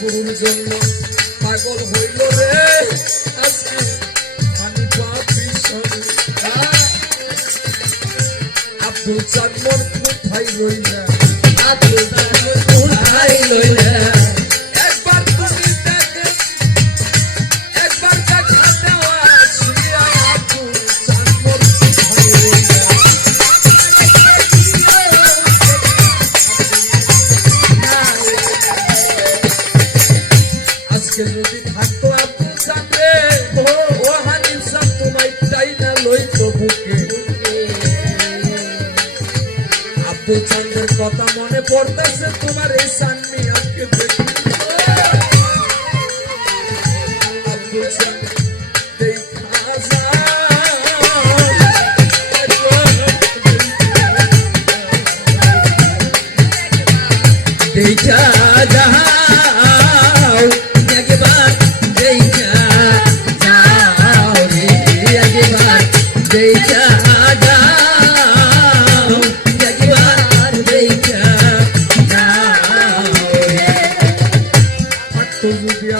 গুরুর জন্য পাগল হইল রে আজকে আমি পাপি সরে আব্দুল চাঁদমন কোথায় রইলা আব্দুল চাঁদমন কোথায় রইলা একবার তুমি দেখে একবার দেখা দেওয়া ছিয়া আব্দুল চাঁদমন কোথায় রইলা আজকে যদি থাকতো আব্দুল চাঁদ রে ও হানিফ চাঁদ তোমায় তাই না লইতো বুকে আব্দুল চাঁদের কথা মনে পড়তেছে তোমার এই সান্নি আজকে দেখি আব্দুল চাঁদ দেখা যাও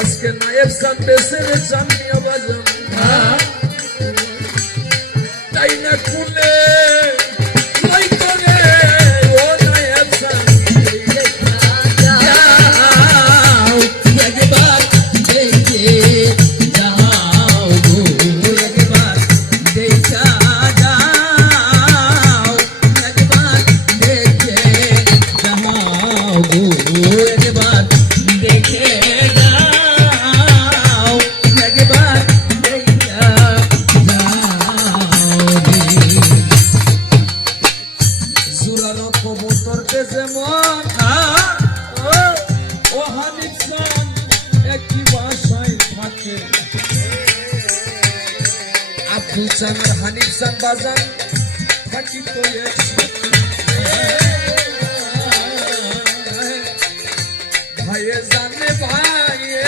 আজকে নায়েব চাঁদ বেসে চাঁদিয়া বাজাম তাই না কুলে আব্দুল চাঁদ আর হানিফ চাঁদ বাজান থাকি তো ভাইয়ে জানে ভাইয়ে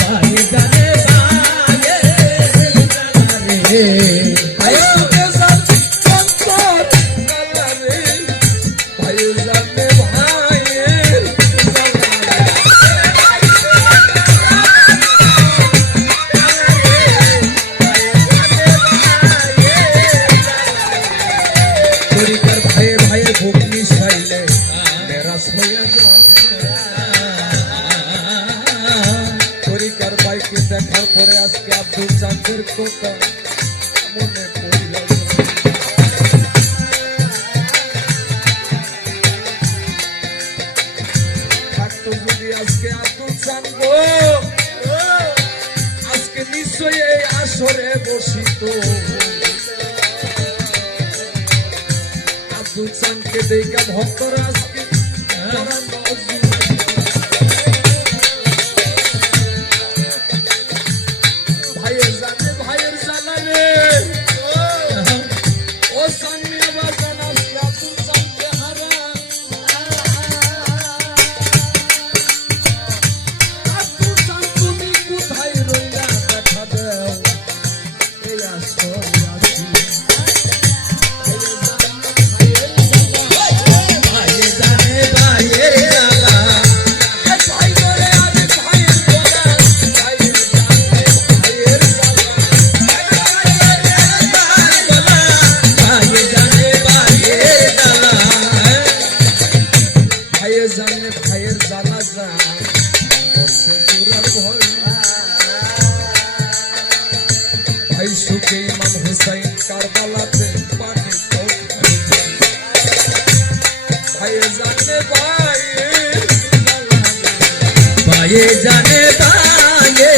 ভাইয়ে জানে ভাইয়ে ভাই ভাইকে দেখার পরে আজকে আব্দুল চাঁদের কথা মনে পড়ল। থাকতো যদি আজকে আব্দুল চাঁদ গো, আজকে নিশ্চয়ই এই আসরে বসিত। আব্দুল চাঁদকে দেখা ভক্তরা আজকে ভাইয়ের জানে ভাইয়ের জানা রে ও সামনে আবার জানা আব্দুল চাঁদকে হারা। আব্দুল চাঁদ তুমি কোথায় রইলা দেখা দাও এই আসরে আসি। ভাইয়ের জ্বালা যা করছে পুরার ভয়। ভাই সুখে ইমাম হুসাইন কারবালাতে পানি ভাইয়ে জানে ভাইয়ে জানে ভাইয়ে